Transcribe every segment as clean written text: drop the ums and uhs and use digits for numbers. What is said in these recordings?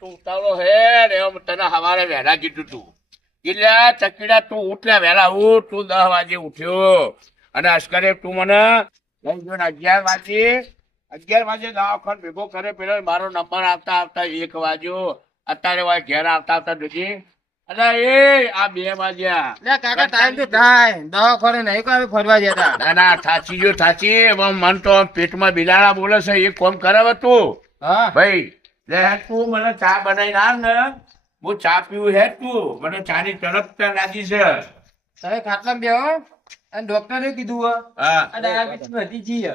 તું ઉતાવળો હે ને એમ તને સવારે વહેલા કીધું તું એટલે ચકીડા તું ઉઠ ને વહેલા ઉઠ. તું 10 વાગે ઉઠ્યો અને અસ્કરે તું મને લઈ ગયો ને 11 વાગે દવાખાન ભેગો કરે પેલો મારો નંબર આવતા આવતા 1 વાગ્યો. અત્યારે વાય ઘેર આવતા આવતા દૂધી અરે એ આ 2 વાગ્યા. કાકા ટાઈમ તો થાય દવાખાને નહીં કોઈ ફરવા જતા. ના ના થાચી ગયો થાચી. મન તો પેટમાં બિલાડા બોલે છે એ કોમ કરાવે તું હા ભાઈ. લે તું મને ચા બનાવીને આવ ને હું ચા પીવું હે તું મને ચા ની તરફ રાજી છે. તમે ખાટલા બેહો અને ડોક્ટરે કીધું હા આ ડાયાબિટીસ વધી ગઈ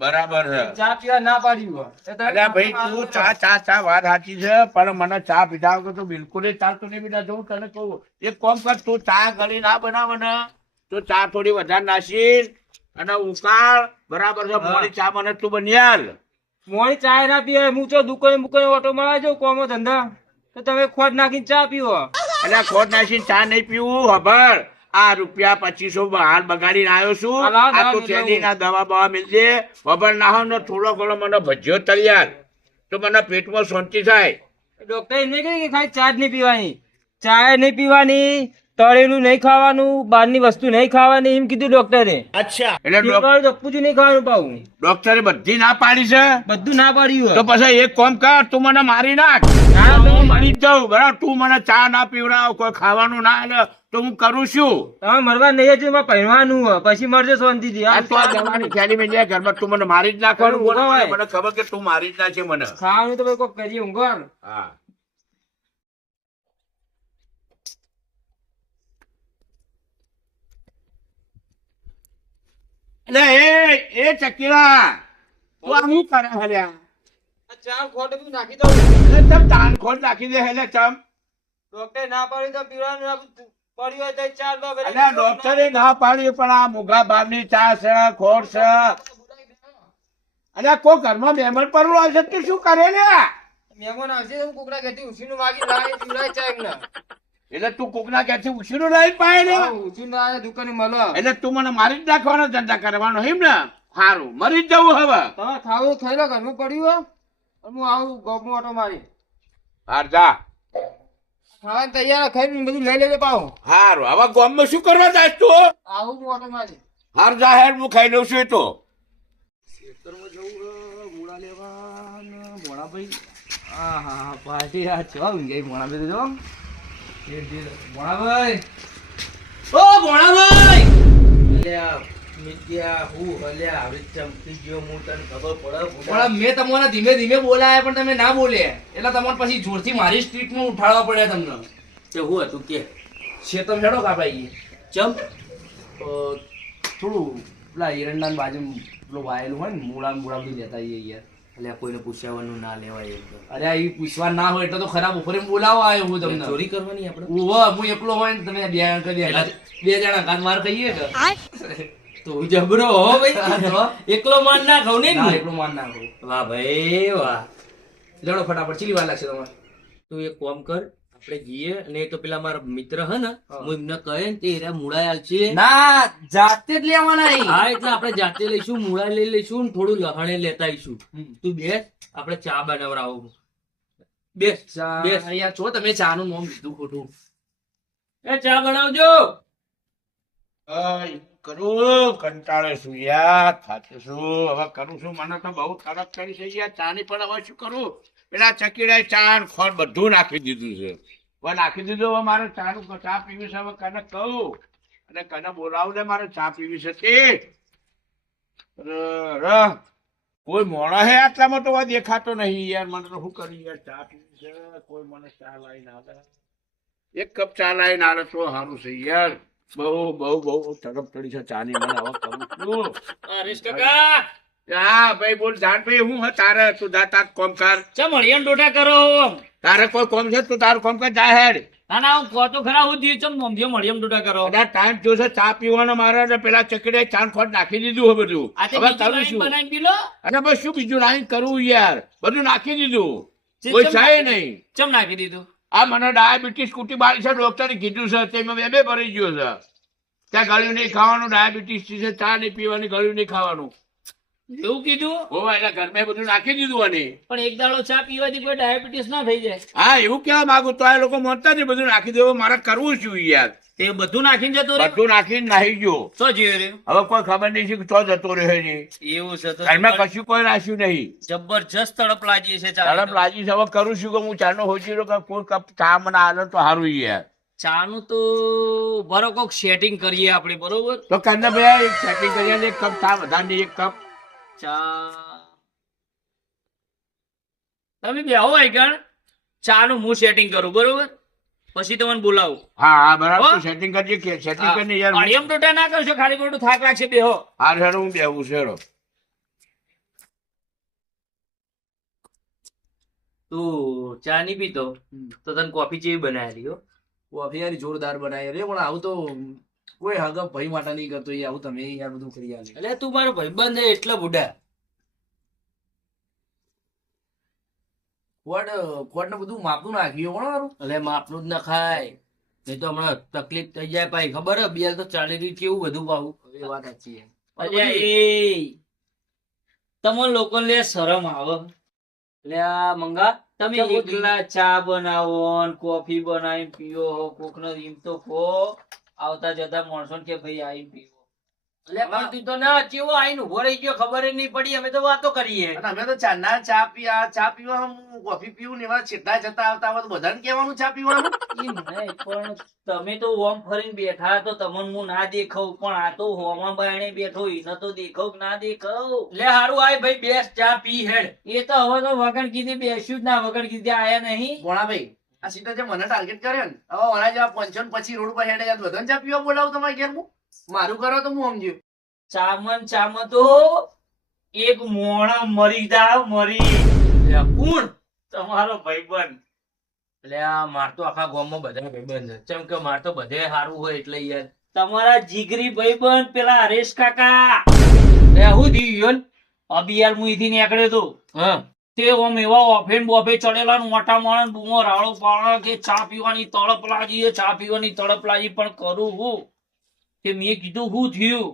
બરાબર છે. ચા પીવા ના પાડ્યું અલ્યા ભાઈ તું ચા ચા ચા વાત સાચી છે પણ મને ચા પીધા વગર તો બિલકુલ ચાલતું નહીં. બેટા જો તને કહું એક કોમ કર તું ચા ગળી ના બનાવે ને તો ચા થોડી વધારે નાસી અને ઉકાળ બરાબર છે. મોડી ચા મને તું બન્યાલ મોડી ચા ના પીવે. હું તો દુકાને મુકાને ઓટો મારવા જાઉં કોમો ધંધા તો તમે ખોટ નાખીને ચા પીવો. અલ્યા ખોટ નાસીને ચા નહીં પીવું. ખબર આ રૂપિયા 2500 હાલ બગાડીને આવ્યો છું. આ તો થેલી ના દવા બવા મિલજે. ખબર ના હોય ને થોડો ઘણો મને ભજ્યો તૈયાર તો મને પેટમાં શાંતિ થાય. ડોક્ટર એમને કહે કે ખાલી ચા જ નહીં પીવાની, ચા નહીં પીવાની, તળેલું નહીં ખાવાનું, બહારની વસ્તુ નહીં ખાવાની એમ કીધું ડોક્ટરે. અચ્છા એટલે ચપ્પુજી નહીં ખાવાનું પાવું. ડોક્ટરે બધી ના પાડી છે. બધું ના પાડ્યું. તો પછી એક કામ કર તું મને મારી નાખ. હું મરી જ જાઉં બરાબર. તું મને ચા ના પીવડાવ કોઈ ખાવાનું ના આલે તો હું કરું છું. તમે મરવા નહીં જ પહેરવાનું પછી મરજો શાંતિથી. આ તો આ દવાની થેલી મેં લે ઘરમાં તું મને મારી જ નાખવાનું બોલો. મને ખબર કે તું મારી જ નાખે મને. ખાવાનું તો કોઈ કરીએ ઊંઘો. હા એટલે એ ચકીરા તું આ શું કરે હલ્યા? ચા ખોટ બધું નાખી દઉં. ચમ તાન ખોટ નાખી દે હેલે ચમ. ડોક્ટર ના પાડી તો પીવાનું પડ્યું હોય તો ચાર અલ્યા ડોક્ટરે ના પાડી પણ આ મોઘા ભાવની ચા છે ખોટ છે. અલ્યા કોઈ ઘરમાં મહેમાન પરવું આવશે તું શું કરે લે? મહેમાન આવશે હું કોકડા ઘેરથી ઉછીનું માગી લાવી પીવડાય ચા એમને. એટલે તું કોકના ક્યાંથી ઉછીનું લાવી પાય ને? ઉછીનું આવે દુકાને મળો. એટલે તું મને મારી જ નાખવાનો ધંધા કરવાનો હિમ ને? સારું મરી જ જવું હવે. તમે ખાવું ખાઈ લો ઘરનું પડ્યું હું આવું ગોપનું ઓટો મારી. હાર જા. ખાવાનું તૈયાર ખાઈ બધું લઈ લેજે પાઉં. હારું હવે ગામમાં શું કરવા જાય તું? આવું હું ઓટો મારી. હાર જા હેર હું ખાઈ લઉં છું એ તો. પાર્ટી આ છો ગઈ મોણાભાઈ જો મોણાભાઈ ઓ મોણાભાઈ અલ્યા મિત્યા હું અલ્યા આવી ચમકી ગયો હું તને ખબર પડે મેં તમને ધીમે ધીમે બોલાયા પણ તમે ના બોલે એટલે તમને પછી જોરથી મારી સ્ટ્રીટમાં ઉઠાડવા પડ્યા તમને. તે હું હતું કે શેતમ હેડો કાપાઈ ચમ થોડું પેલા એરંડાની બાજુ પેલો વાયેલું હોય ને મૂળા મૂળા લેતા આવીએ યાર. એટલે કોઈને પૂછવાનું ના લેવાય. અરે એ પૂછવા ના હોય એટલે તો ખરાબ ઉપર બોલાવો આવ્યો હું તમને. ચોરી કરવાની આપણે હું એકલો હોય ને તમે બે જણા કાન માર કહીએ કે તો જબરો હો ભાઈ. એકલો માર ના ખાવ ને એકલો માર ના ખાવ. વાહ ભાઈ વાહ. લડો ફટાફટ ચીલી વાર લાગશે તમારે. તું એક કામ કર આપણે જઈએ અને તો પેલા મારા મિત્ર હે ને હું એમને કહે ને તે એરા મૂળા છે ના જાતે જ લેવાના. હા એટલે આપણે જાતે લઈશું મૂળા લઈ લઈશું ને થોડું લહણે લેતા આવીશું. તું બેસ આપણે ચા બનાવરાવું. બેસ બેસ અહીંયા છો તમે ચા નું નામ લીધું ખોટું. એ ચા બનાવજો. કરું કંટાળે છું યાર થાચું છું હવે કરું છું. મને તો બહુ તરફ કરી છે યાર ચા ની પણ હવે શું કરું? પેલા ચકીડાએ ચા ને ખોટ બધું નાખી દીધું છે. હવે નાખી દીધું હવે મારે ચા પીવી છે. હવે કને કહું અને કને બોલાવું ને મારે ચા પીવી છે તે કોઈ મોણા હે આટલામાં તો હવે દેખાતો નહીં યાર. મને તો શું કરી યાર ચા પીવી છે. કોઈ મને ચા લાવીને આવે એક કપ ચા લાવીને આવે તો સારું છે યાર. બહુ બહુ બહુ તરફ પડી છે ચા ની. મને હવે કરું છું. હરીશ કાકા હા ભાઈ બોલ જાણ ભાઈ હું હે તારે તું જા તાર કોમ કર. ચમ હળિયાન ડોટા કરો. તારે કોઈ કોમ છે તું તારું કોમ કર જા હેડ. ના ના હું કહો તો ખરા હું દીધું ચમ નોંધ્યો હળિયાન ડોટા કરો. બધા ટાઈમ જોશે ચા પીવાનો મારે ને પેલા ચકડે ચા ખોટ નાખી દીધું હવે બધું. હવે કરું છું બનાવી દીલો. અને બસ શું બીજું લાઈન કરવું યાર. બધું નાખી દીધું કોઈ છે નહીં. ચમ નાખી દીધું. આ મને ડાયાબિટીસ કુટી બાળી છે ડોક્ટરે કીધું છે તેમાં બે ભરી ગયો છે. ત્યાં ગળ્યું નહીં ખાવાનું ડાયાબિટીસ છે. ચા નહીં પીવાની ગળ્યું નહીં ખાવાનું. એવું કીધું? ઓ એટલે ઘરમાં બધું નાખી દીધું અને પણ એક દાડો ચા પીવાથી કોઈ ડાયાબિટીસ ના થઈ જાય? હા એવું કેવા માંગુ તો આ લોકો માનતા જ બધું નાખી દેવું મારે કરવું શું યાર તે બધું નાખીને જતો રહ્યો? બધું નાખીને નાહી ગયો શું જીવ રહ્યો? હવે કોઈ ખબર નહીં છે કે ચો જતો રહ્યો છે એવું છે તો ઘરમાં કશું કોઈ નાખ્યું નહીં જબરજસ્ત તડપ લાગી છે ચા. તડપ લાગી છે હવે કરું છું કે હું ચાનો હોજી રહ્યો કે કોઈ કપ ચા મને આલે તો સારું યાર ચાનું તો બરો કોક સેટિંગ કરીએ આપણે, બરોબર? તો કરના ભાઈ એક સેટિંગ કરી એક કપ ચા વધારે એક કપ ચા તમે બેહો આગળ, ચાનું હું સેટિંગ કરું, બરોબર? પછી તમને બોલાવું. હા હા બરાબર હો? તું સેટિંગ કરજે કે સેટિંગ કરીને યાર અડિયમ ટોટા ના કરશો, ખાલી ખોટું થાક લાગશે. બેહો. હા હેડો હું બેહું છું હેડો તું ચા નહીં પીતો તો તને કોફી જેવી બનાવેલી હો. કોફી યાર જોરદાર બનાવી રે, પણ આવું તો કોઈ હગા ભાઈ માટે નહીં કરતો યાર, આવું તમે યાર બધું કરી આલે. એટલે તું મારો ભાઈબંધ છે એટલો બુઢા. ખોટ ને બધું માપનું નાખ્યું પણ મારું. એટલે માપનું જ ન ખાય, નહીં તો હમણાં તકલીફ થઈ જાય પાછી. ખબર હે બે તો ચાલી રહ્યું કેવું બધું પાવું. એ વાત સાચી છે. અલ્યા એ તમને લોકો લે શરમ આવે? લે આ મંગા તમે ચા એકલા ચા બનાવો ને કોફી બનાવી પીઓ હો, કોક ને એમ તો કહો આવતા જતા માણસો કે ભાઈ આઈ પીવો. એટલે પણ તું તો ના કેવો આઈને ઉભો રહી ગયો, ખબર જ નહીં પડી. અમે તો વાતો કરીએ. અને અમે તો ચા પીવા હું કોફી પીવું ને એવા છેટા જતા આવતા હોય તો બધાને કહેવાનું ચા પીવાનું. એમ નહીં, પણ તમે તો ઓમ ફરીને બેઠા તો તમને હું ના દેખાવ, પણ આ તો હોમાં બાયણે બેઠો એને તો દેખાવ કે ના દેખાવ. લે હારું આય ભાઈ, બેસ ચા પી હેડ. એ તો હવે તો વગર કીધે બેસ્યું જ ના, વગર કીધે આયા નહીં. ભોણાભાઈ આ સીધા જે મને ટાર્ગેટ કરે ને, હવે ઓના જેવા 55 પછી રોડ પર હેડે જાય તો બધાને ચા પીવા બોલાવું તમારે ઘેર હું? મારું કરો તો હું સમજ્યું. ચામન તો એક મોણા મરી જા મરી. લે કોણ? તમારો ભાઈબંધ. એટલે આ માર તો આખા ગામમાં બધા ભાઈબંધ છે, ચમ કે માર તો બધે સારું હોય એટલે યાર. તમારા જીગરી ભાઈબંધ પેલા હરેશ કાકા. લે હું થયું અબિયાર હું અહીંથી નીકળ્યો તો, હા તે ઓમ એવા ઓફેન બોફે ચડેલા ને મોટા માણસ બૂમો રાળો પાડો કે ચા પીવાની તડપ લાગી, ચા પીવાની તડપ લાગી, પણ કરું હું કે મેં કીધું શું થયું?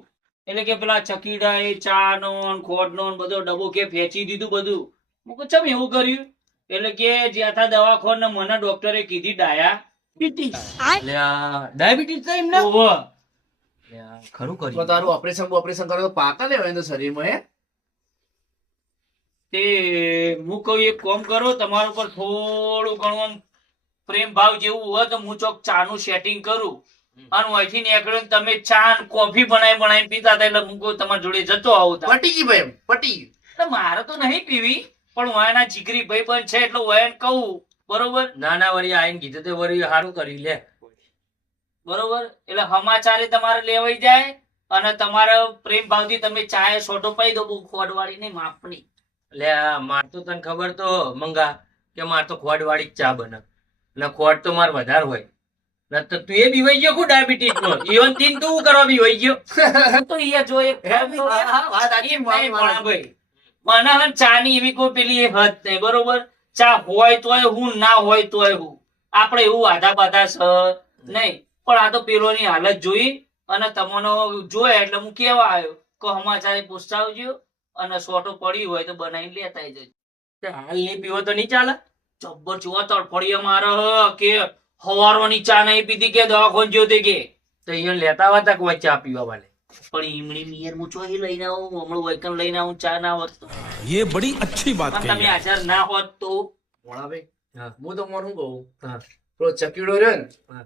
એટલે કે પેલા ચકીડા એ ચા નો ખોટ નો બધો ડબ્બો કે ફેંચી દીધું બધું. હું કહું ચમ એવું કર્યું? એટલે કે જ્યાં દવાખાને મને ડોક્ટરે કીધી ડાયાબિટીસ. ડાયાબિટીસ થાય એમને? ખરું તો કર્યું. તારું ઓપરેશન કરો તો પાકા લેવાય તો શરીરમાં હે. તે હું કહું એક કામ કરો, તમારા ઉપર થોડું ઘણું આમ પ્રેમ ભાવ જેવું હોય તો હું ચોક ચા નું સેટિંગ કરું અને અહીંથી નીકળ્યો ને તમે ચા ને કોફી બનાવી પીતા હતા એટલે હું કહું તમારી જોડે જતો આવું તા. પટી ગઈ ભાઈ એમ, પટી ગયું. એટલે મારે તો નહીં પીવી, પણ વાયના જીગરી ભાઈ બંધ છે એટલે વાયન કહું, બરોબર? નાના વળી આઈને કીધું તે વળી સારું કરી લે, બરોબર? એટલે સમાચારે તમારે લેવાઈ જાય અને તમારા પ્રેમ ભાવથી તમે ચાય સોટો પાઈ દો, બહુ ખોડવાળી નહીં, માપની. એટલે માર તો તને ખબર તો મંગા કે માર તો ખોડવાળી જ ચા બને, ને ખોડ તો માર વધારે હોય. ન તો તું એ બીવાઈ ગયો ડાયાબિટીસ નો, ઇવન તીન તું કરવા બીવાઈ ગયો તો એ જો એક મને હે ચા ની એવી કોઈ પેલી એ હદ નહીં, બરોબર? ચા હોય તોય હું, ના હોય તોય હું. આપણે એવું આધા બાધા છે નહીં, પણ આ તો પેલોની હાલત જોઈ અને તમને જોયા એટલે હું કેવા આવ્યો કે સમાચારે પૂછાવજો અને સોટો પડી હોય તો બનાવીને લેતા જજો. હાલ નહીં પીવો તો નહીં ચાલે. જબ્બર જોવા તડફડીએ મારે કે હવારોની ચા નહીં પીધી કે દવાખાને જોતી કે તો અહીંયા લેતા હતા કે ચા પીવા વાલે. પણ ઈમડી મિયર હું ચોહી લઈને આવું, હમણાં વૈકન લઈને આવું, ચા ના હોત તો. ये બડી अच्छी बात પણ कही તમે હાજર ના હોત તો. ભોણાભાઈ હા. હું તો મને શું કહું, હા. પેલો ચકીડો રહ્યો ને હા.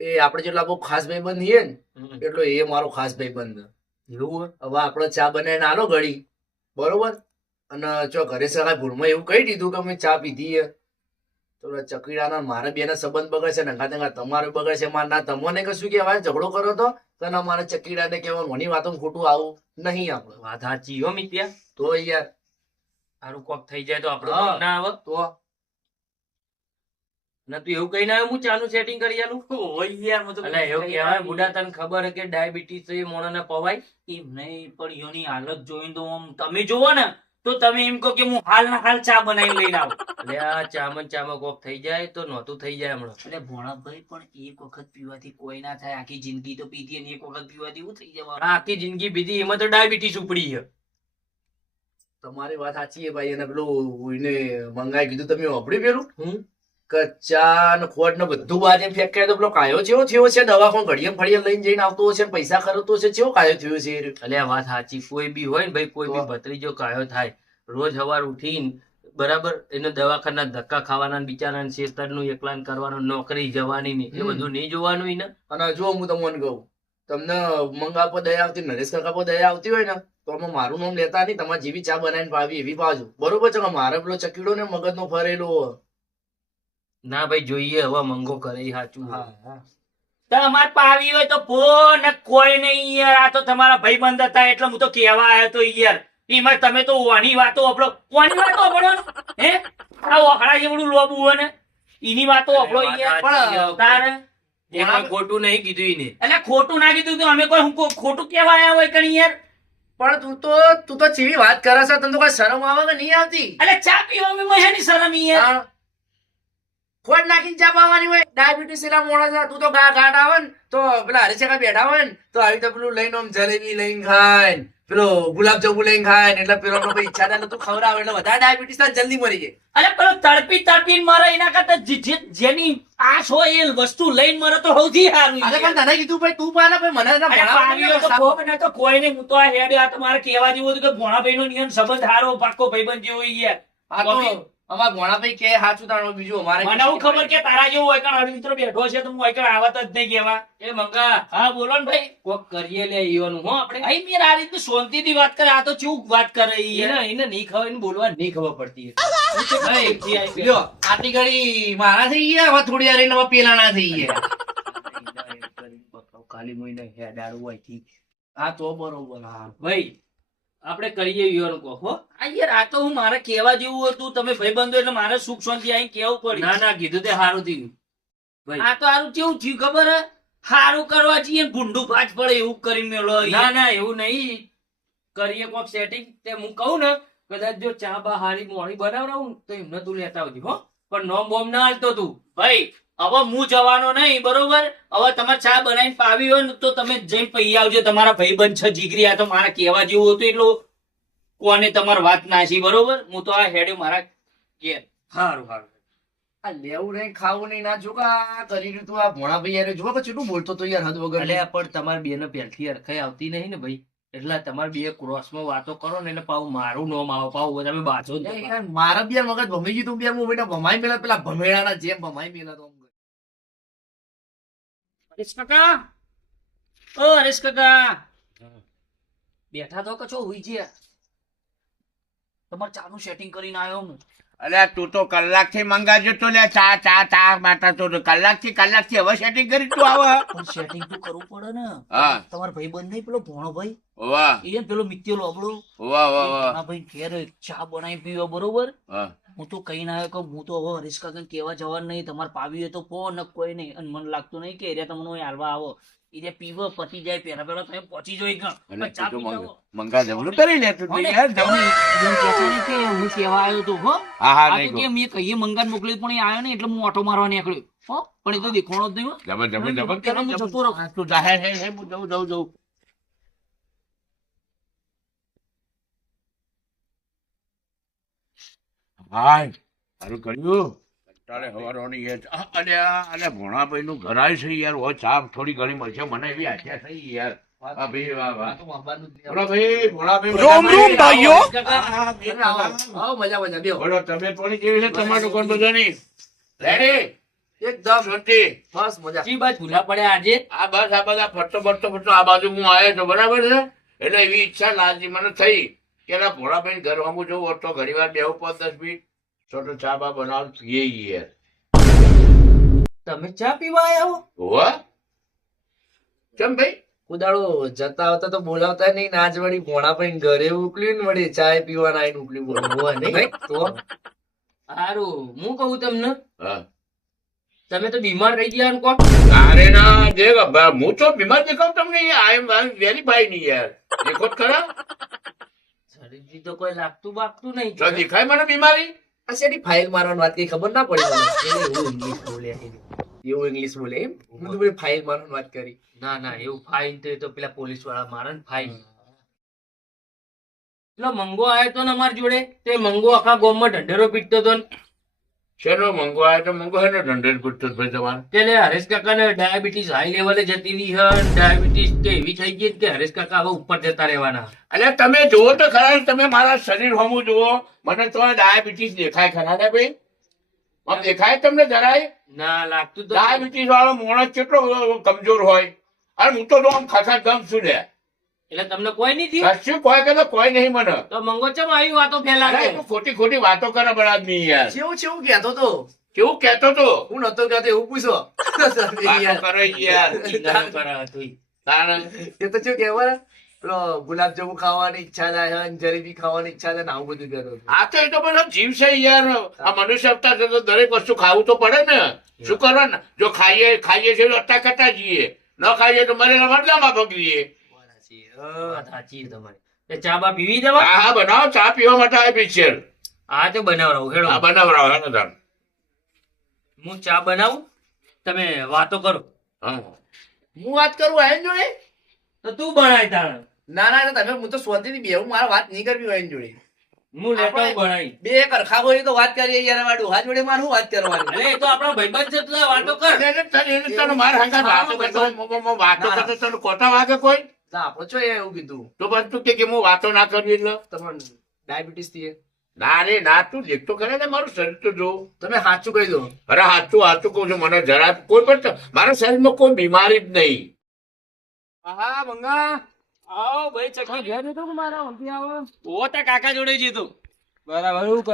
એ આપણે જેટલા બહુ ખાસ ભાઈબંધ છીએ ને હમ. એટલો એ મારો ખાસ ભાઈબંધ. એવું હોય? હવે આપણે ચા બનાવીને આલો ઘડી, બરોબર? અને જો ઘરે સગાઈ ભૂલમાં એવું કહી દીધું કે અમે ચા પીધી છે તો પેલા ચકીડાના મારે બેના સંબંધ બગડશે ને નકા તમારે બગડશે. મારે ના તમને કશું કહેવાય, ઝઘડો કરો તો ના મારે ચકીડાને કહેવાનું, મોની વાતો ખોટું આવું નહીં આપણે. વાત સાચી હો મિત્યા. તો યાર સારું કોક થઈ જાય તો આપણે હા. ના આવે. તો ના તું એવું કઈ ના આવે હું ચાનું સેટિંગ કરી આલું. હોય યાર મતલબ એટલે એવું કહેવાય બુડા તને ખબર હે કે ડાયાબિટીસ એ મોણાને પવાય એમ નહીં, પણ એની હાલત જોઈને તો આમ તમે જોવો ને તો તમે એમ કહો કે હું હાલ ના હાલ ચા બનાવી લઈને આવું. એટલે આ ચામાં કોક થઈ જાય તો નહોતું થઈ જાય હમણાં. એટલે ભોણાભાઈ પણ એક વખત પીવાથી કોઈ ના થાય, આખી જિંદગી તો પીધી અને એક વખત પીવાથી એવું થઈ જવાનું. આખી જિંદગી પીધી એમાં તો ડાયાબિટીસ ઉપડી છે. તમારી વાત સાચી છે ભાઈ. અને પેલું એને મંગાઈ કીધું તમે વાપર્યું પેલું કચ્ચા ને ખોટ ને બધું બાજે ફેંકાય તો પેલો કાયો ચેવો થયો છે? દવાખાનું ઘડીએ ફળીએ લઈને જઈને આવતો હશે ને પૈસા ખર્ચતો હશે, ચેવો કાયો થયો છે એ? એટલે આ વાત સાચી. કોઈ બી હોય ને ભાઈ, કોઈ બી ભત્રીજો કાયો થાય, રોજ સવાર ઉઠીને બરાબર એને દવાખાના ધક્કા ખાવાના, બિચારા શેતરનું એકલાન કરવાનું, નોકરી જવાની ને એ બધું નહીં જોવાનું એને. અને જો હું તમને કહું, તમને મંગા પર દયા આવતી, નરેશ કાકા પર દયા આવતી હોય ને તો અમે મારું નામ લેતા નહીં, તમારે જેવી ચા બનાવીને પાવી એવી પાજો, બરોબર છે? કે મારે પેલો ચકીડો ને મગજ નો ફરેલો. ના ભાઈ, જોઈએ હવે મંગો કરે ઈ સાચું. હા. તમારે પાવી હોય તો ફોન કોઈ નહીં યાર. આ તો તમારા ભાઈબંધ હતા એટલે હું તો કહેવા આવ્યો તો યાર. એમાં તમે તો ઓની વાતો આપણો હે આ ઓખડા જેવડું લોબુ હોય ને એની વાતો આપણો યાર. પણ તારે એમાં ખોટું નહીં કીધું એને. એટલે ખોટું ના કીધું તો અમે કોઈ ખોટું કહેવા આવ્યા હોય કણી યાર. પણ તું તો ચેવી વાત કરે છે? તને તો કોઈ શરમ આવે કે નહીં આવતી? એટલે ચા પીવામાં હેની શરમ યાર. ખોટ નાખીને ચા પાવાની હોય. ડાયાબિટીસ એલા મોડા છે. તું તો ગાંઠ આવે ને તો પેલા હરીશેકા બેઠા હોય ને તો આવી તો પેલું લઈને આમ જલેબી લઈને ખાય ને પેલો ગુલાબજાંબુ લઈને ખાય ને એટલે પેલો ઈચ્છા થાય તું ખવડાવે એટલે વધારે ડાયાબિટીસ થાય, જલ્દી મરી જાય. અરે પેલો તડપીને મરે એના કરતા જેની આશ હોય એ વસ્તુ લઈને મરે તો સૌથી સારું. અરે પણ તને કીધું ભાઈ તું પાને ભાઈ મને અરે પાવ્યો તો ભોગ ને તો કોઈ નહીં. હું તો આ હેડ આ તમારે કહેવા જેવું હતું કે ભોણાભાઈ નો નિયમ સંબંધ હારો પાકો ભાઈબંધ જેવો યાર. આ તો અમારા ભોણાભાઈ કે સાચું તાણું બીજું અમારે મને એવું ખબર કે તારા જેવો હોય કણ અરવિંદ્ર બેઠો છે તો હું હોય કણ આવત જ નહીં કહેવા. એ મંગા હા બોલો ને ભાઈ. કોક કરીએ લે ઈવાનું હો આપણે. અહીં મેર આ રીતે શાંતિથી વાત કરે. આ તો ચૂક વાત કરે એને નહીં ખબર, એને બોલવા નહીં ખબર પડતી. લ્યો આટલી ઘડી મારા થઈ ગયા, હવે થોડી વાર રહીને હવે પેલા ના થઈ ગયા. ખાલી મહિને હેડાડું હોય થી. હા તો બરોબર. હા ભાઈ આપણે કરીએ ઈવાનું કહો હો. આ યાર આ તો હું મારે કહેવા જેવું હતું. તમે ભાઈબંધો એટલે મારે સુખ શાંતિ આવીને કેવું પડ્યું. ના ના કીધું તે સારું થયું. આ તો સારું કેવું થયું ખબર હે? સારું કરવા જઈએ ભૂંડું પાછ પડે એવું કરી મેલો. ના ના એવું નહીં. કરીએ કોક સેટિંગ. તે હું કહું ને કદાચ જો ચા બા હારી મોડી બનાવડાવું તો એમને તું લેતા આવજો હો. પણ નોમ બોમ ના હાલતો તું ભાઈ. હવે હું જવાનો નહીં બરોબર. હવે તમારે ચા બનાવીને પાવી હોય ને તો તમે જઈને પી આવજો. તમારા ભાઈબંધ છે જીગરી. આ તો મારા કહેવા જેવું હતું એટલું કોને તમારી વાત નાસી બરોબર. હું તો આ હેડે મારા કે સારું સારું. આ લેવું નહીં ખાવું નહીં ના જો આ કરી રહ્યું તું આ ભોણાભાઈ યાર જો કે કેટલું બોલતો તો યાર હદ વગર. એટલે પણ તમારે બે ને પહેલથી અરખાઈ આવતી નહીં ને ભાઈ. એટલે તમારે બે ક્રોસમાં વાતો કરો ને એટલે પાછું મારું નામ આવે પાછું તમે બાજો જ નહીં. યાર મારા બે મગજ ભમી ગયું તું બે હું બેટા ભમાઈ મેલા પેલા ભમેડાના જેમ ભમાઈ મેલા તો. હરેશ કાકા ઓ હરેશ કાકા બેઠા તો કચો હુઈ ગયા. તમારે ચાનું સેટિંગ કરીને આવ્યો હું. અલ્યા તું તો કલાકથી મંગાવજો તો લે ચા ચા ચા માતા તો કલાકથી હવે સેટિંગ કરી તું આવે. પણ સેટિંગ તો કરવું પડે ને. હા તમારો ભાઈબંધ નહીં પેલો ભોણો ભાઈ વાહ એ પેલો મિત્યો લોબડો વાહ વાહ વાહ ભાઈ ઘેર ચા બનાવી પીવો બરોબર. હા હું તો કઈ ના આવ્યો કે હું તો હવે હરીશ કાકા કેવા જવાનું નહીં. તમારે પાવી હોય તો ફોન કોઈ નહીં. અને મને લાગતું નહીં કે એરિયા તમને હાલવા આવો. એ પીવો પતી જાય પેલા પેલા તમે પહોંચી જોઈ ચા મંગા જમણું કરી લે તું યાર જમણું. કે હું કેવા આવ્યો તો હો. હા હા આ નહીં તો કે મેં કહીએ મંગાન મોકલી પણ એ આવ્યો ને એટલે હું ઓટો મારવા નીકળ્યો હો. પણ એ તો દેખાણો જ નહીં હો. જબર જબર જબર પેલા હું જતો રહું. તું જાહેર હે હું જઉં હાય સારું કર્યું. તારે હવારોની અલ્યા ભોણાભાઈ નું ઘર આવ્યું છે યાર. હો ચા થોડી ઘણી મળશે મને એવી આશા થઈ યાર. વાહ ભાઈ વાહ વાહ ભોણાભાઈ રોમ રોમ ભાઈઓ. આવો મજા મજા બેહો. બોલો તબિયત પાણી કેવી છે તમારું કોણ બધાની? રેડી એકદમ શાંતિ? બસ મજા. જી બાજુ ભૂલા પડ્યા આજે. આ બસ આ બધા ફરતો આ બાજુ હું આવ્યો તો બરાબર છે. એટલે એવી ઈચ્છા લાગી મને થઈ કે ના ભોળાભાઈ ઘર વામું જવું હોત તો ઘણી વાર બેહું 5-10 મિનિટ છોટો ચા બા બનાવ પીએ યાર. તમે ચા પીવા આવ્યા હો? હોવા કેમ ભાઈ? ઉદાડો જતા આવતા તો બોલાવતા નહીં. નાચ વળી ભોણાભાઈ ઘરે ઉકલ્યું ને વળી ચાય પીવાના આવીને ઉકલી બોલવા નહીં તો સારું હું કહું તમને હા તમે તો બીમાર રહી ગયા કો. અરે ના દેખ હું તો બીમાર દેખાવ તમને આઈ એમ વેરીફાઈ નહીં યાર. દેખો જ ખરા શરીરથી તો કોઈ લાગતું બાગતું નહીં. જો દેખાય મને બીમારી. આ શેની ફાઇલ મારવાની વાત કઈ ખબર ના પડી મને. એવું ઇંગ્લિશ બોલે એવું ઇંગ્લિશ બોલે એમ હું તો પેલી ફાઇલ મારવાની વાત કરી. ના ના એવું ફાઇન તો એ તો પેલા પોલીસ વાળા મારે ને ફાઇન. પેલો મંગો આવ્યો તો ને અમારી જોડે તે મંગો આખા ગામમાં ઢંઢેરો પીટતો હતો ને શેનો મંગો આવ્યો તો મંગો હેનો ઢંઢેર પૂછતો હતો ભાઈ તમારે? તેને હરેશ કાકાને ડાયાબિટીસ હાઈ લેવલે જતી રહી છે ડાયાબિટીસ કે એવી થઈ ગઈ કે હરેશ કાકા હવે ઉપર જતા રહેવાના. અલ્યા તમે જુઓ તો ખરા, તમે મારા શરીર હોમું જુઓ, મને તો ડાયાબિટીસ દેખાય ખરા ને ભાઈ? આમ દેખાય તમને જરાય? ના લાગતું તો ડાયાબિટીસ વાળો માણસ કેટલો કમજોર હોય, અને હું તો આમ ખાખા ગમ છું લે. એટલે તમને કોઈ નહીં થયું કશું કોઈ કે કોઈ નહીં મને. તો મંગો ચમ આવી વાતો અરે ફેલાવે તું ખોટી ખોટી વાતો કરે બરાબર આદમી યાર. કેવું કહેતો તો કેવું કહેતો તો? હું નતો કહેતો એવું પૂછો. વાતો કરે યાર. ચિંતા ન કરે તું. તાણ એ તો શું કહેવાય, પેલો ગુલાબજાંબુ ખાવાની ઈચ્છા થાય છે, જલેબી ખાવાની ઈચ્છા થાય ને આવું બધું કહેતો હતો. આ તો એ તો બધો જીવ છે યાર. આ મનુષ્ય અવતાર છે તો દરેક વસ્તુ ખાવું તો પડે ને. શું કરો ને, જો ખાઈએ છીએ તો અત્તા કરતા જઈએ, ન ખાઈએ તો મરેલા મરદામાં ભગવીએ. વાત સાચી છે તમારી. તે ચા બા પીવી દેવા હા હા બનાવો, ચા પીવા માટે આવે પિક્ચર. હા તો બનાવરાવું હેડો હા બનાવરાવો હેને તાણ. હું ચા બનાવું તમે વાતો કરો. હા હું વાત કરું આયન જોડે? તો તું બનાય તાણ ના ના ના, તમે હું તો શાંતિથી બેહું, મારે વાત નહીં કરવી હોય એની જોડે. હું લેતો આવું બનાવી. બે કરખા હોય તો વાત કરીએ યાર, વાડું હાથ જોડે મારે શું વાત કરવાની? અરે એ તો આપણા ભાઈબંધ છે તું વાતો કર. તને માર હંગાત વાતો કરતો વાતો કરતો તને કોટા વાગે કોઈ? ના આપણે છો એવું કીધું તો બસ તું કે હું વાતો ના કરવી એટલે? તમને ડાયાબિટીસ થી ના રે ના, તું દેખતો કરે ને મારું શરીર તો જો. તમે સાચું કહી દો. અરે સાચું કહું છું, મને જરા કોઈ પણ મારા શરીરમાં કોઈ બીમારી જ નહીં. હા મંગા આવો ભાઈ ચકલી ઘેર નતો કે મારા ઓંથી આવો ઓ તા કાકા જોડે જીતો. બરાબર. એવું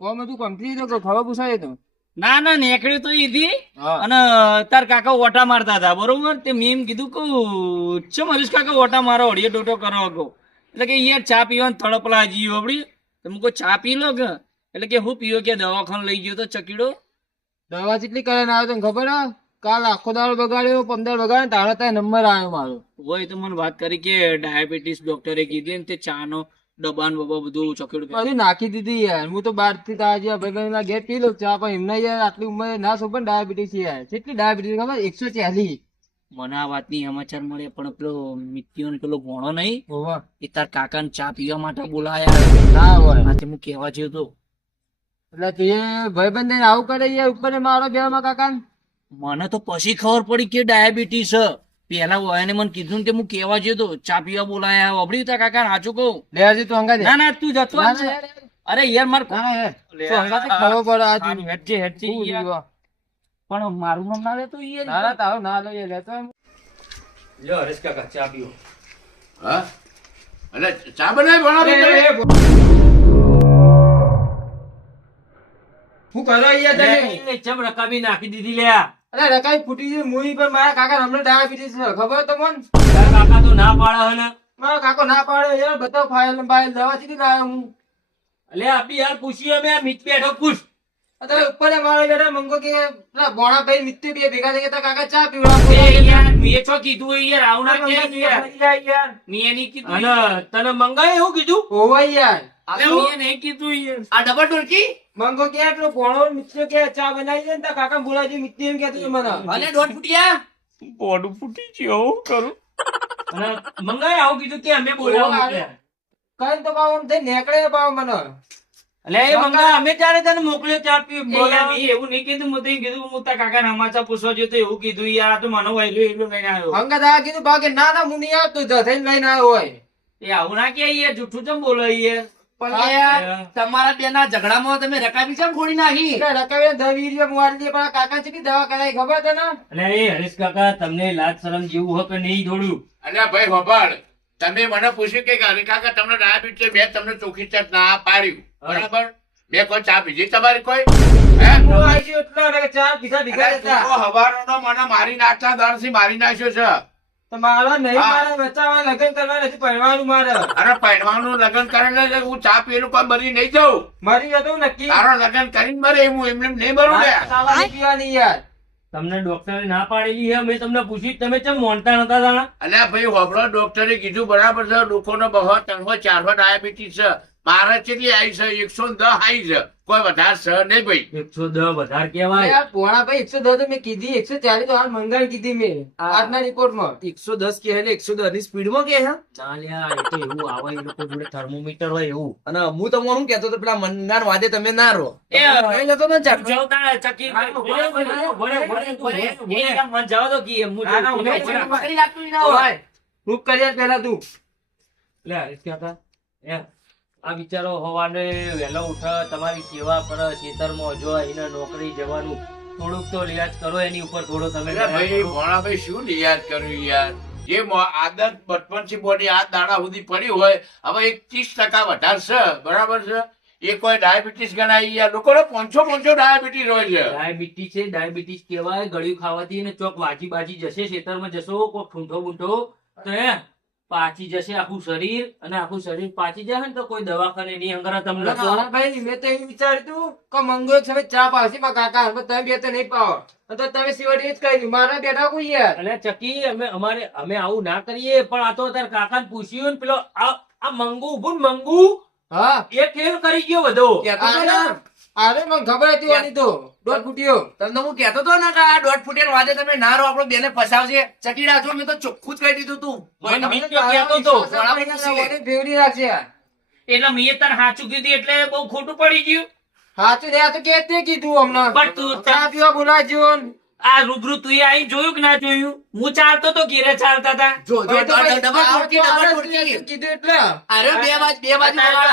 કોમ તું કમ્પ્લીટ તો ખબર પૂછાય તો ના ના નેકડી તો ઈધી હા. અને તાર કાકા ઓટા મારતા હતા બરોબર. તે મેં એમ કીધું કે ચમ હરીશ કાકા ઓટા મારો હળીએ ડોટો કરો કહો. એટલે કે યાર ચા પીવાનું તડપલા જીવ આપડી તો મુકો ચા પી લો કે. એટલે કે હું પીવો કે દવાખાને લઈ ગયો તો ચકીડો. દવા કેટલી કરીને આવ્યો તને ખબર હે? કાલ આખો દાડો બગાડ્યો, 15 બગાડ્યો, તારો ત્યાં નંબર આવ્યો મારો. હોય તો મને વાત કરી કે ડાયાબિટીસ ડોક્ટરે કીધી ને તે ચા નો ડબ્બા ને બબા બધું ચકીડું બધું નાખી દીધી યાર. હું તો બહાર થી તાજા ભાઈ ઘેર પી લઉં ચા, પણ એમને યાર આટલી ઉંમરે ના સોપન ડાયાબિટીસ યાર. કેટલી ડાયાબિટીસ ખબર? 140. મને આ વાતની સમાચાર મળે પણ પેલો મિત્યો ને પેલો ઘોણો નહીં હોવા એ તાર કાકા ને ચા પીવા માટે બોલાયા. ના હોય આજે હું કેવા જેવો તો એટલે તું એ ભાઈબંધ ને આવું કરે યાર, ઉપર મારો બે માં કાકા. મને તો પછી ખબર પડી કે ડાયાબિટીસ છે. પેલા વયાને મને કીધું ને તે હું કેવા જેવો તો ચા પીવા બોલાયા. અબડી તાર કાકા સાચું કહું. લેવાજી તું હંગા દે. ના ના તું જતો ના, આવજે. ના, અરે યાર માર ના, યાર. તું હંગાથી ખબર પડે આ તું. હેડજે હેડજે શું યાર. જીવો? પણ મારું નામ ના લેતો યાર. ના ના તારું ના લો યાર, લેતો એમ. લ્યો હરેશ કાકા ચા પીવો. હા એટલે ચા બનાવી ભણાવી હું કરો યાર તમે? ચમ રકાબી નાખી દીધી લ્યા. અરે રકાઈ ફૂટી ગઈ મુઈ, પણ મારા કાકા હમણાં ડાયાબિટીસ છે ખબર તમને? તારા કાકા તો ના પાડે હે ને. મારો કાકો ના પાડે યાર, બધા ફાઇલ બાઇલ દવા થી લાવ્યો હું. અલે આપી યાર પૂછી અમે મિત બેઠો પૂછ. અત્યારે ઉપર મારો બેટા મંગો કે પેલા બોણા ભાઈ મિત્તુ બે ભેગા થઈ ગયા, કાકા ચા એ પીવડાવો. યાર મેં છો કીધું હોય યાર આવું ના કે યાર. મેં નહીં કીધું. અને તને મંગાય એવું કીધું? હોવા યાર. અલે મેં નહીં કીધું યાર. આ ડબલ ટોલકી મંગો કે પેલો બોણો મિત્ર કે ચા બનાવી દે ને તાર કાકા બોલાજી મિત્તુ એમ કહેતો હતો મને. ભલે દોઢ ફૂટિયા. બોડું ફૂટી ગયો કરું. અને મંગાય આવું કીધું કે અમે બોલાવું કઈ તો પાવ આમ થઈ નીકળે પાવ મને. અલે એ મંગા અમે ત્યારે તને મોકલ્યો ચા પી બોલાવી. એવું નહીં કીધું. હું તો એમ કીધું હું તારા કાકા સમાચાર પૂછવા જો તો એવું કીધું યાર. આ તો મને વહેલું એટલું લઈને આવ્યો. મંગા દા કીધું ભાવ કે ના ના હું નહીં આવતો, થઈને લઈને આવ્યો હોય. એ આવું ના કે યાર જૂઠું ચમ બોલો યાર. પણ યાર તમારા બેના ઝઘડામાં તમે રકાબી ચમ ખોડી નાખી. રકાવે 10 રૂપિયા મુઆલી દે, પણ આ કાકા ચેટલી દવા કરાવી ખબર તને? અલે એ હરીશ કાકા તમને લાજ શરમ જેવું હોય કે નહીં થોડું? અલ્યા ભાઈ હોબાળ, તમે મને પૂછ્યું કે હરી કાકા તમને ડાયાબિટીસ છે, મેં તમને ચોખ્ખી ચટ ના પાડ્યું બરાબર. મેં કોઈ ચા પીધી તમારી કોઈ? હે? હું આવી ગયો એટલા વાગે ચા પીધા ભીગા અરે તું જતા. તો હવારનો મને મારી નાખતા દરથી મારી નાખ્યો છે. તો મારા નહીં, હા. મારા બચ્ચામાં લગ્ન કરવા નથી, પરણવાનું મારે. અરે પહેરવાનું લગ્ન કરીને હું ચા પીએલું કોઈ મરી નહીં જાઉં. મરી જતો નક્કી. તારો લગ્ન કરીને મરે હું એમને એમ નહીં મરું ને. ખાવા નહીં પીવાની યાર. તમને ડોક્ટરે ના પાડેલી છે. મેં તમને પૂછ્યું તમે ચમ મોનતા નતા તાણા? અલ્યા ભાઈ હોબળો, ડોક્ટરે કીધું બરાબર છે, લોકોનો બહો 300-400 ડાયાબિટીસ છે, મારે કેટલી આવી છે 110 આવી છે કોઈ વધારે છે નહીં ભાઈ 110 વધારે કેવાય. યાર પોણા ભાઈ 110 તો મેં કીધી 140 તો હાલ મંગાવી કીધી મેં આજના રિપોર્ટમાં. 110 કે એટલે 110 ની સ્પીડમાં કે હે ના લ્યા, એ તો એવું આવે એ લોકો જોડે થર્મોમીટર હોય એવું. અને હું તમને શું કહેતો તો પેલા મંગાન વાદે તમે ના રહો એ કઈ લેતો ને ચાલ જવતા ચકી મન જવા દો કે હું કરી નાખતું ના હોય. હું કરી પેલા તું લે ક્યાં હતા એ આ બિચારો હવાને વહેલો ઉઠે, તમારી સેવા કરે, ખેતરમાં જો એને નોકરી જવાનું, થોડુંક તો રિયાઝ કરો એની ઉપર થોડો તમે. અરે ભાઈ ભોણાભાઈ શું યાદ કર્યું યાર જે આદત બચપન થી બોડી આ દાડા સુધી પડી હોય હવે 30% વધારે છે બરાબર છે એ કોઈ ડાયાબિટીસ ગણાય યાર લોકોને 500 ડાયાબિટીસ હોય છે ડાયાબિટીસ છે, ડાયાબિટીસ કહેવાય. ગળ્યું ખાવાથી એને ચોક વાંચી બાજી જશે, ખેતરમાં જશો કોક ઠૂંઠો બૂંઠો તો હે પાચી જશે આખું શરીર, અને આખું શરીર પાચી જશે ને તો કોઈ દવાખાને ની અંગરા તમને. પોણા ભાઈ મેં તો એવું વિચાર્યું તું કે મંગો છે ચા પાવશે મારા કાકા હવે તમે બે તો નહીં પાવો તો તમે સિવાય જ કહી મારા બેઠા કોઈ યાર. અને ચકી અમે આવું ના કરીએ, પણ આ તો તાર કાકાને પૂછ્યું ને પેલો આ મંગુ ઉભું ને મંગુ હા એ ખેલ કરી ગયો બધો. કહેતો તો ને અરે મને ખબર હતી વાળી તો દોઢ ફૂટ્યો. તમને હું કહેતો તો ને કે આ 1.5 ફૂટિયા વાદે તમે ના રહો આપણો બેને ફસાવશે ચકીડા જો મેં તો ચોખ્ખું જ કહી દીધું તું મને બીજો કહેતો તો. ફેવડી રાખશે યાર. એટલે મેં તને સાચું કીધું એટલે બહુ ખોટું પડી ગયું. સાચું ને આ તો કે તે કીધું હમણાં પણ તું ચા પીવા બોલાવજો ને. આ રૂબરૂ તું આઈ જોયું કે ના જોયું? હું ચાલતો તો ઘેરે ચાલતા હતા. જો જો હવે તો ભાઈ ડબલ ફૂટકી, ડબલ આવડે ફૂટકી. કીધું એટલે અરે બે બાજુ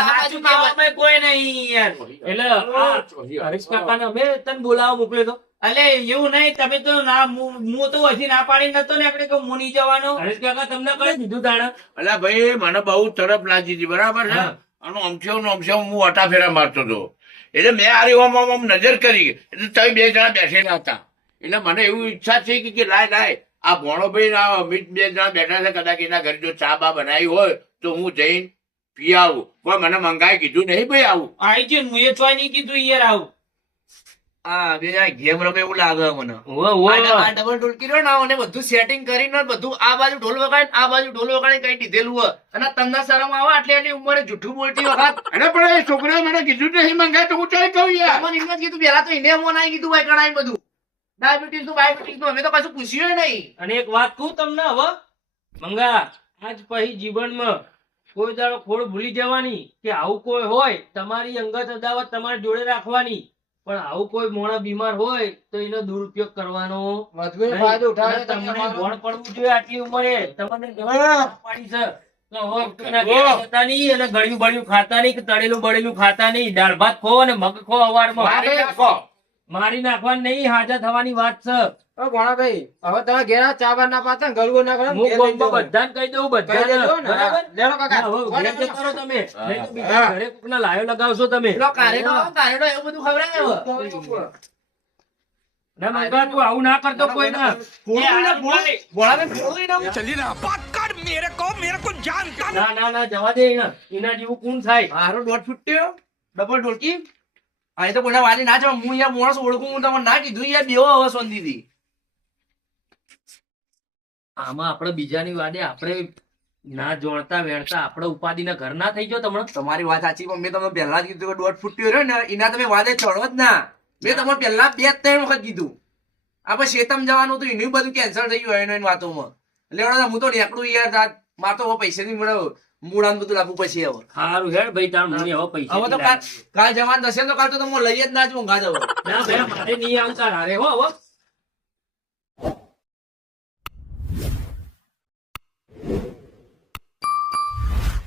સાચું કહેવામાં કોઈ નહીં યાર. એટલે આ હરીશ કાકાને અમે તને બોલાવવા મોકલ્યો તો. અલે એવું નહીં, તમે તો ના હું તો હજી ના પાડી નતો ને આપણે હું નહીં જવાનો. હરીશ કાકા તમને કઈ દીધું તાણે? અલા ભાઈ મને બહુ તરફ લાગી હતી બરાબર છે હા. અને અમથે હું અટા ફેરા મારતો હતો એટલે મેં આરી આમ નજર કરી એટલે તમે બે જણા બેઠેલા હતા એટલે મને એવું ઈચ્છા થઈ કે લાય આ ભોણોભાઈ ને આ અમિત બે જણા બેઠા છે કદાચ એના ઘરે જો ચા બા બનાવી હોય તો હું જઈને પી આવું કોઈ મને મંગાઈ કીધું નહીં ભાઈ આવું આઈ ગયું, હું એ ચોય નહીં કીધું યાર આવું. આ બે જણા ગેમ રમે એવું લાગે મને આ ડબલ ઢોલ કર્યો ને અને બધું સેટિંગ કરીને બધું આ બાજુ ઢોલ વગાડી આ બાજુ ઢોલ વગાડી કઈ દીધેલું હોય અને તમને શરમ આવે એટલે એની ઉંમરે જૂઠું બોલતી વખત અરે પણ એ છોકરાએ મને કીધું નહીં મંગાય તો હું ચાલ કહું યાર તમને એમ જ કીધું પેલા તો એને મોન આવી કીધું ભાઈ કણાઈ બધું ડાયાબિટીસ નું બાયોબિટીસ નું અમે તો કશું પૂછ્યું નહીં. અને એક વાત કહું તમને હવે મંગા, આજ પછી જીવનમાં કોઈ દાડો ખોડ ભૂલી જવાની કે આવું કોઈ હોય તમારી અંગત અદાવત તમારી જોડે રાખવાની, પણ આવું કોઈ મોણા બીમાર હોય તો એનો દુરુપયોગ કરવાનો મજબૂરી ફાયદો ઉઠાવે અને તમે તમને અમારો. ભણ પડવું જોઈએ આટલી ઉંમરે. તમને ઘણા પાડી છે કે હવે કોઈના ઘેર જતા નહીં અને ગળ્યું બળ્યું ખાતા નહીં કે તળેલું બળેલું ખાતા નહીં, દાળ ભાત ખો અને મગ ખો અવારમાં. મારી નાખો મારી નાખવાની નહીં, હાજર થવાની વાત છે. ઓ ભોણાભાઈ, હવે તમે ઘેર આવો, ચા બા ના પાતા ને ગળગો ના કરો ને હું ઘેર લઈ ગામમાં જાઓ. બધાને કહી દઉં, કહી બધાને. દેજો ને. બરાબર? લેલો કાકા. હા, હવે ઘેર જતા રહો તમે. હા. નહીં તો બીજા ઘરે કોકના લાયો લગાવશો તમે. પેલો કારેલો આવે ને, કારેલો એવું બધું ખવડાવે. ના મંગા, તું આવું ના કરતો કોઈ ના. ભોળાને ફોડું ના. चलिए ना बात कर मेरे को जानता ના જવા દે એને. એના જેવું કોણ થાય? મારો 1.5 ફૂટ્યો ડબલ ઢોલકી આ તો કોઈના વાલી ના જાવ હું યાર માણસ ઓળખું હું તમને ના કીધું યાર બેવો હવે સોંધી આમાં આપણે બીજાની વાડે આપણે ના જોણતા વેણતા આપણે ઉપાધિના ઘર ના થઈ ગયો તમને. તમારી વાત સાચી પણ મેં તમને પહેલા જ કીધું કે 1.5 ફૂટ્યો રહ્યો ને એના તમે વાદે ચડો જ ના. મેં તમને પહેલા 2-3 વખત કીધું આપણે શેતમ જવાનું હતું એનું બધું કેન્સલ થઈ ગયું એની વાતોમાં એટલે હું તો નીકળું યાર મારે તો હવે પૈસા નહીં મળે મૂળાનું બધું લાગવું પછી હવે સારું હેડ ભાઈ, તાર મને હવે પૈસા હવે તો કાલ જવાનું થશે તો કાલ તો તમે લઈ જ ના જ ઊંઘા જવો ના ભાઈ, મારે નહીં આવતા હારે હો હવે.